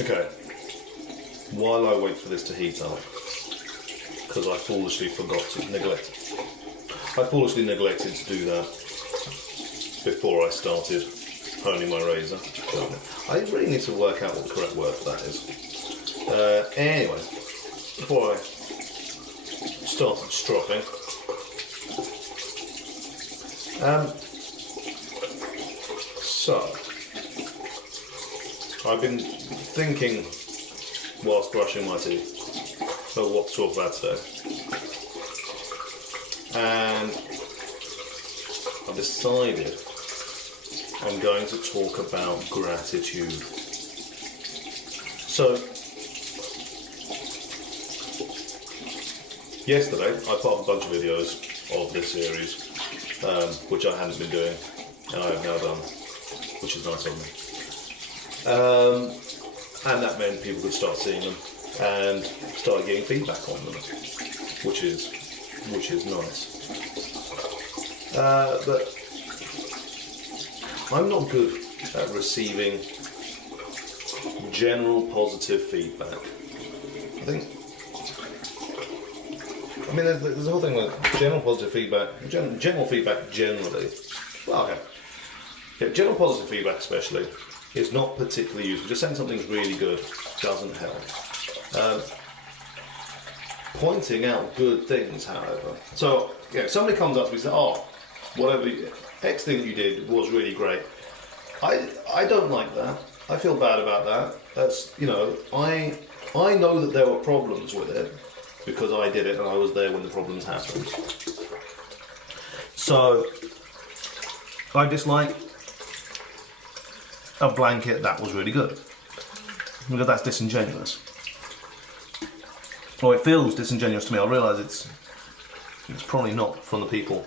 Okay. While I wait for this to heat up, because I foolishly neglected to do that before I started honing my razor. I really need to work out what the correct word for that is. Anyway, before I started stropping, so I've been thinking whilst brushing my teeth about what to talk about today, and I've decided I'm going to talk about gratitude. So, yesterday I put up a bunch of videos of this series, which I hadn't been doing, and I have now done, which is nice of me. And that meant people could start seeing them and start getting feedback on them, which is nice. But I'm not good at receiving general positive feedback. There's a whole thing with general positive feedback, general feedback generally. Well, okay. Yeah, general positive feedback especially is not particularly useful. Just saying something's really good doesn't help. Pointing out good things, however. So, yeah, somebody comes up to me and says, "Oh, whatever X thing you did was really great." I don't like that. I feel bad about that. That's, I know that there were problems with it because I did it and I was there when the problems happened. So I dislike a blanket "that was really good," because that's disingenuous. Or it feels disingenuous to me. I realise it's probably not from the people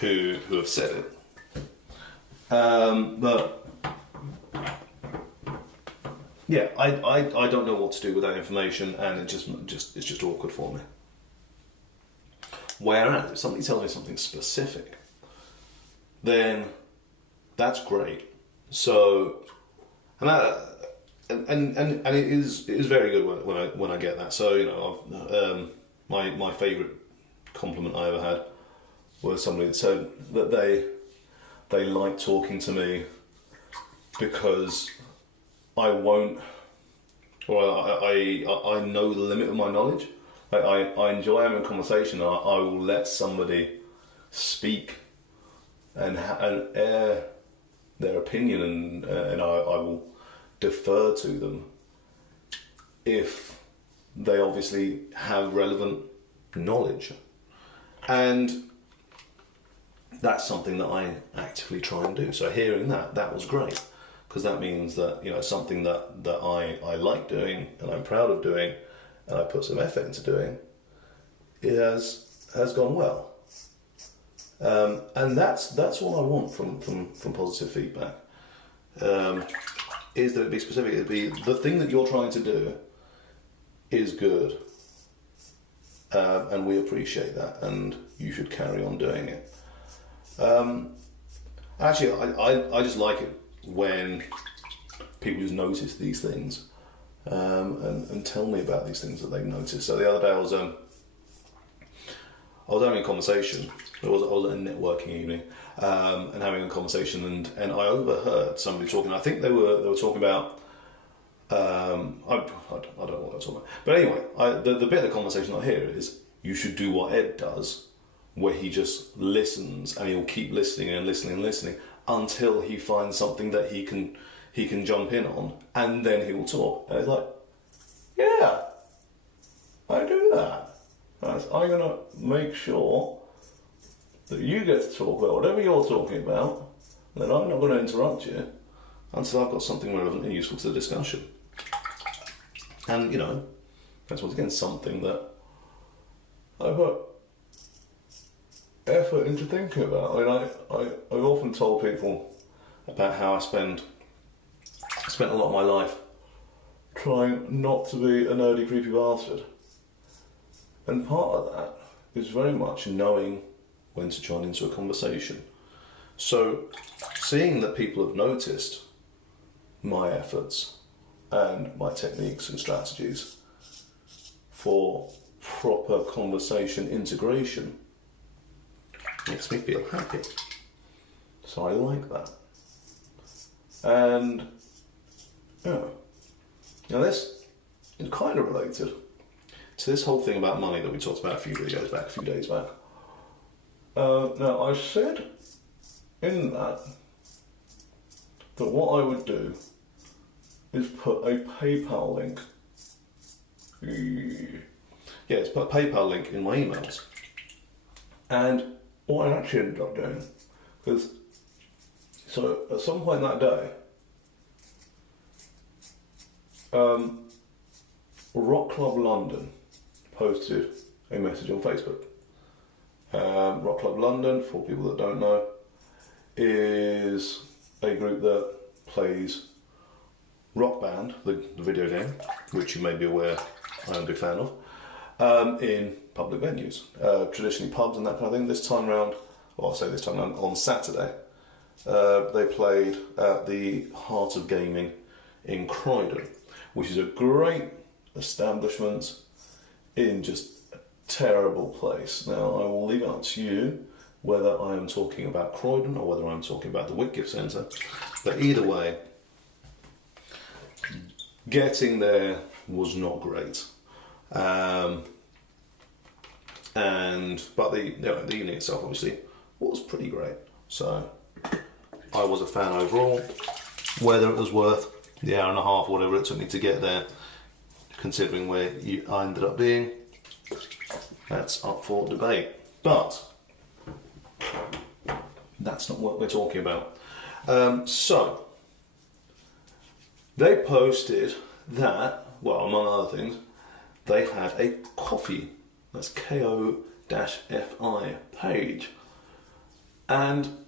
who have said it. But yeah, I don't know what to do with that information, and it's just awkward for me. Whereas if somebody tells me something specific, then that's great. So, and it is very good when I get that. So my favourite compliment I ever had was somebody that said that they like talking to me because I won't, or I know the limit of my knowledge. I enjoy having a conversation. I will let somebody speak and air their opinion, and I will defer to them if they obviously have relevant knowledge. And that's something that I actively try and do. So hearing that was great, because that means that something that I like doing and I'm proud of doing and I put some effort into doing, it has gone well. And that's what I want from positive feedback. Is that it be specific, it be the thing that you're trying to do is good, and we appreciate that, and you should carry on doing it. Actually, I just like it when people just notice these things, and tell me about these things that they've noticed. So the other day I was having a conversation. I was at a networking evening, and having a conversation, and I overheard somebody talking. I think they were talking about. I don't know what they were talking about. But anyway, the bit of the conversation I hear is you should do what Ed does, where he just listens and he'll keep listening and listening and listening until he finds something that he can jump in on, and then he will talk. And it's like, yeah, I do that. I'm going to make sure that you get to talk about whatever you're talking about, and then I'm not going to interrupt you until I've got something relevant and useful to the discussion. And, that's once again something that I put effort into thinking about. I've often told people about how I spent a lot of my life trying not to be a nerdy, creepy bastard. And part of that is very much knowing when to join into a conversation. So, seeing that people have noticed my efforts and my techniques and strategies for proper conversation integration makes me feel happy. So I like that. And yeah, now this is kind of related to this whole thing about money that we talked about a few days back. Now I said in that what I would do is put a PayPal link. Yes, put a PayPal link in my emails. And what I actually ended up doing, because so at some point that day, Rock Club London posted a message on Facebook. Rock Club London, for people that don't know, is a group that plays Rock Band, the video game, which you may be aware I'm a big fan of, in public venues, traditionally pubs and that kind of thing. This time round, well, I say this time round, on Saturday, they played at the Heart of Gaming in Croydon, which is a great establishment in just a terrible place. Now, I will leave it up to you whether I am talking about Croydon or whether I'm talking about the Whitgift Centre, but either way, getting there was not great. But the evening itself obviously was pretty great. So I was a fan overall. Whether it was worth the hour and a half, whatever it took me to get there, considering where I ended up being, that's up for debate. But that's not what we're talking about. So they posted that, well, among other things, they had a coffee, that's KO-FI page. And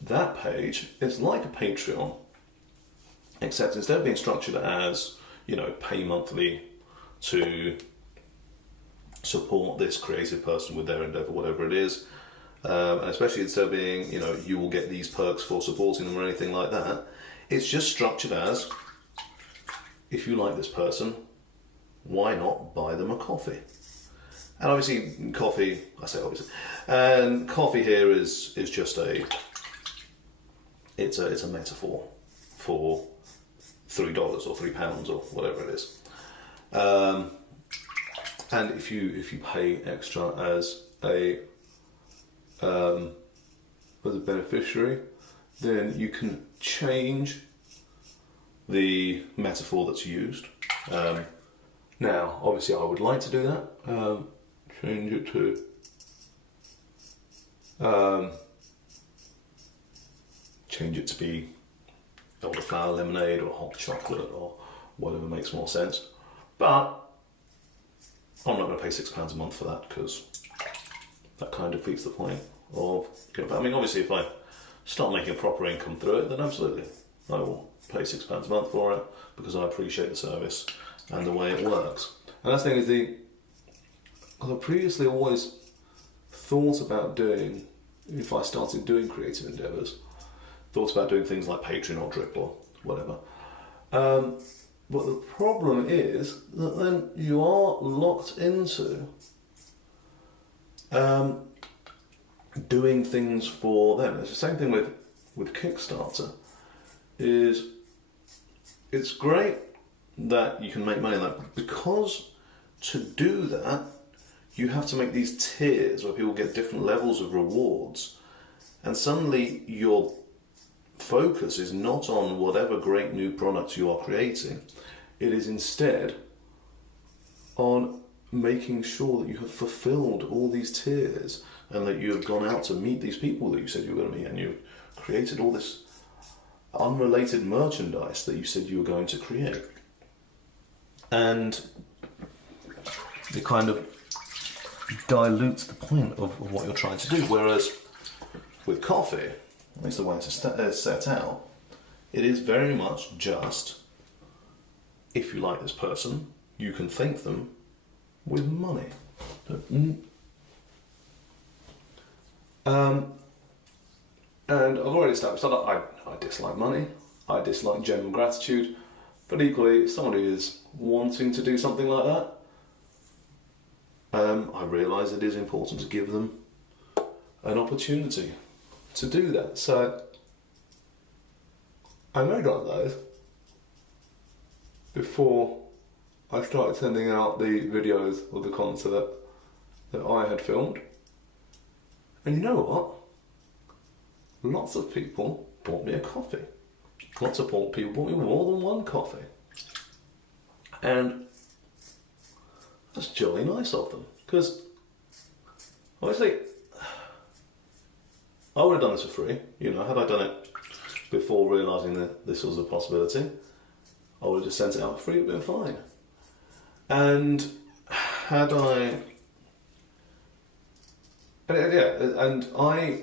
that page is like a Patreon, except instead of being structured as, pay monthly to support this creative person with their endeavour, whatever it is, and especially instead of being, you will get these perks for supporting them or anything like that, it's just structured as, if you like this person, why not buy them a coffee? And obviously coffee, I say obviously, and coffee here is just it's a metaphor for $3 or £3 or whatever it is. And if you pay extra as a beneficiary, then you can change the metaphor that's used. Now, obviously, I would like to do that. Change it to be elderflower lemonade or hot chocolate or whatever makes more sense. But I'm not going to pay £6 a month for that, because that kind of defeats the point of. I mean, obviously, if I start making proper income through it, then absolutely, I will pay £6 a month for it, because I appreciate the service and the way it works. And that's the thing is, I previously always thought about doing, if I started doing creative endeavours, thought about doing things like Patreon or Drip or whatever. But the problem is that then you are locked into doing things for them. It's the same thing with Kickstarter. It's great that you can make money on that, because to do that you have to make these tiers where people get different levels of rewards, and suddenly your focus is not on whatever great new product you are creating. It is instead on making sure that you have fulfilled all these tiers and that you have gone out to meet these people that you said you were going to meet, and you've created all this unrelated merchandise that you said you were going to create. And it kind of dilutes the point of what you're trying to do. Whereas with coffee, at least the way it's set out, it is very much just, if you like this person, you can thank them with money. And I've already established that I dislike money, I dislike genuine gratitude, But equally, if somebody is wanting to do something like that, I realise it is important to give them an opportunity to do that. So I made up those before I started sending out the videos of the concert that I had filmed. And you know what? Lots of people bought me a coffee. Lots of people bought me more than one coffee. And that's jolly nice of them. Because, obviously, I would have done this for free. You know, had I done it before realising that this was a possibility, I would have just sent it out for free, it would have been fine. And had I... And I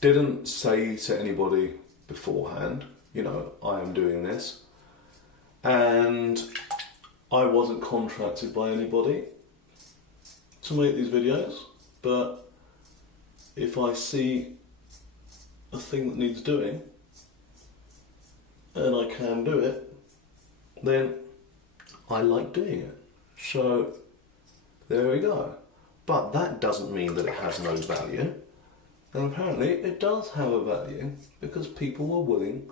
didn't say to anybody beforehand, you know, I am doing this. And I wasn't contracted by anybody to make these videos. But if I see a thing that needs doing, and I can do it, then I like doing it. So there we go. But that doesn't mean that it has no value. And apparently it does have a value because people were willing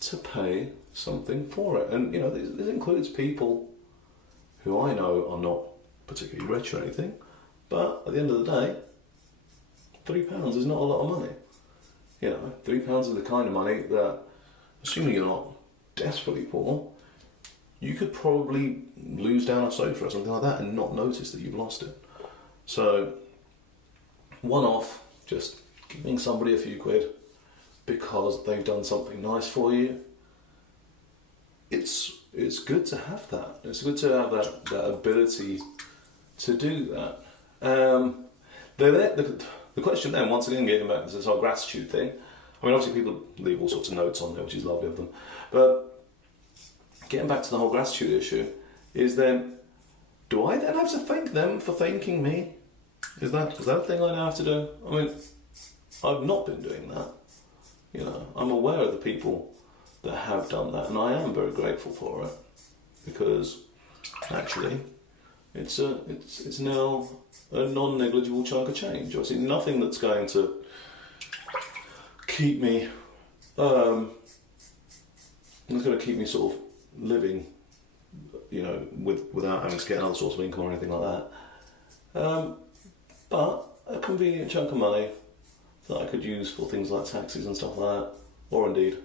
to pay something for it. And, you know, this includes people who I know are not particularly rich or anything, but at the end of the day, £3 is not a lot of money. You know, £3 is the kind of money that, assuming you're not desperately poor, you could probably lose down a sofa or something like that and not notice that you've lost it. So, one off, just giving somebody a few quid because they've done something nice for you. It's good to have that. It's good to have that ability to do that. The question then, once again, getting back to this whole gratitude thing. I mean, obviously people leave all sorts of notes on there, which is lovely of them. But getting back to the whole gratitude issue, is then, do I then have to thank them for thanking me? Is that a thing I now have to do? I mean, I've not been doing that. You know, I'm aware of the people that have done that, and I am very grateful for it because actually, it's now a non-negligible chunk of change. Obviously, nothing that's going to keep me, it's going to keep me sort of living, you know, without having to get another source of income or anything like that. But a convenient chunk of money that I could use for things like taxis and stuff like that, or indeed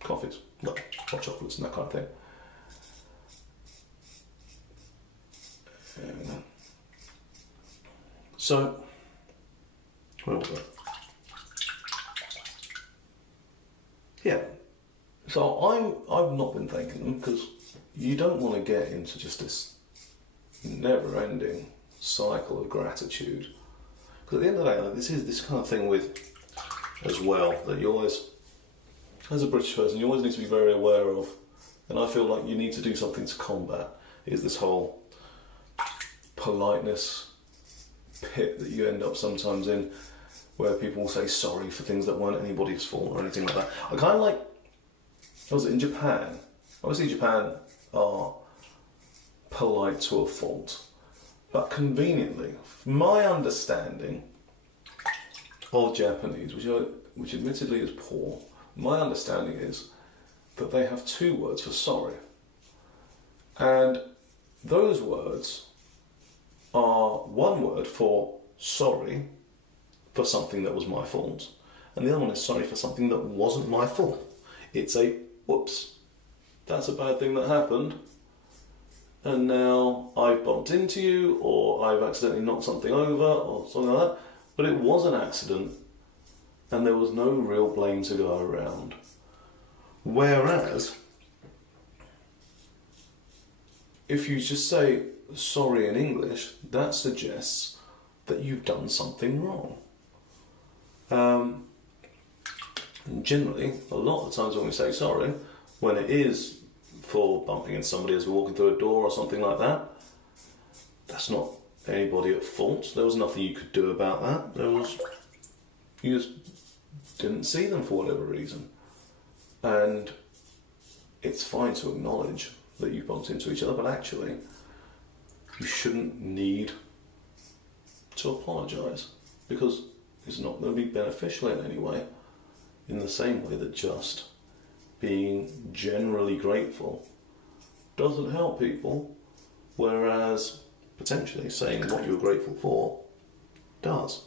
coffees, like hot chocolates and that kind of thing. So, where was that? Yeah. So I've not been thanking them because you don't want to get into just this never-ending cycle of gratitude. Because at the end of the day, this is this kind of thing with as well that you always, as a British person, you always need to be very aware of, and I feel like you need to do something to combat, is this whole politeness pit that you end up sometimes in, where people will say sorry for things that weren't anybody's fault or anything like that. I kind of like, was it in Japan? Obviously Japan are polite to a fault, but conveniently, my understanding of Japanese, which admittedly is poor, my understanding is that they have two words for sorry. And those words are one word for sorry for something that was my fault, and the other one is sorry for something that wasn't my fault. It's a whoops, that's a bad thing that happened, and now I've bumped into you, or I've accidentally knocked something over, or something like that, but it was an accident, and there was no real blame to go around. Whereas, if you just say sorry in English, that suggests that you've done something wrong. Generally, a lot of the times when we say sorry, when it is for bumping into somebody as we're walking through a door or something like that, that's not anybody at fault. There was nothing you could do about that. You just didn't see them for whatever reason. And it's fine to acknowledge that you bumped into each other, but actually, you shouldn't need to apologise, because it's not going to be beneficial in any way, in the same way that just being generally grateful doesn't help people, whereas potentially saying what you're grateful for does.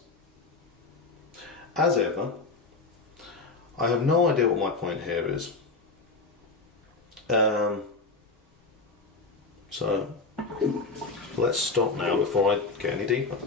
As ever, I have no idea what my point here is. So let's stop now before I get any deeper.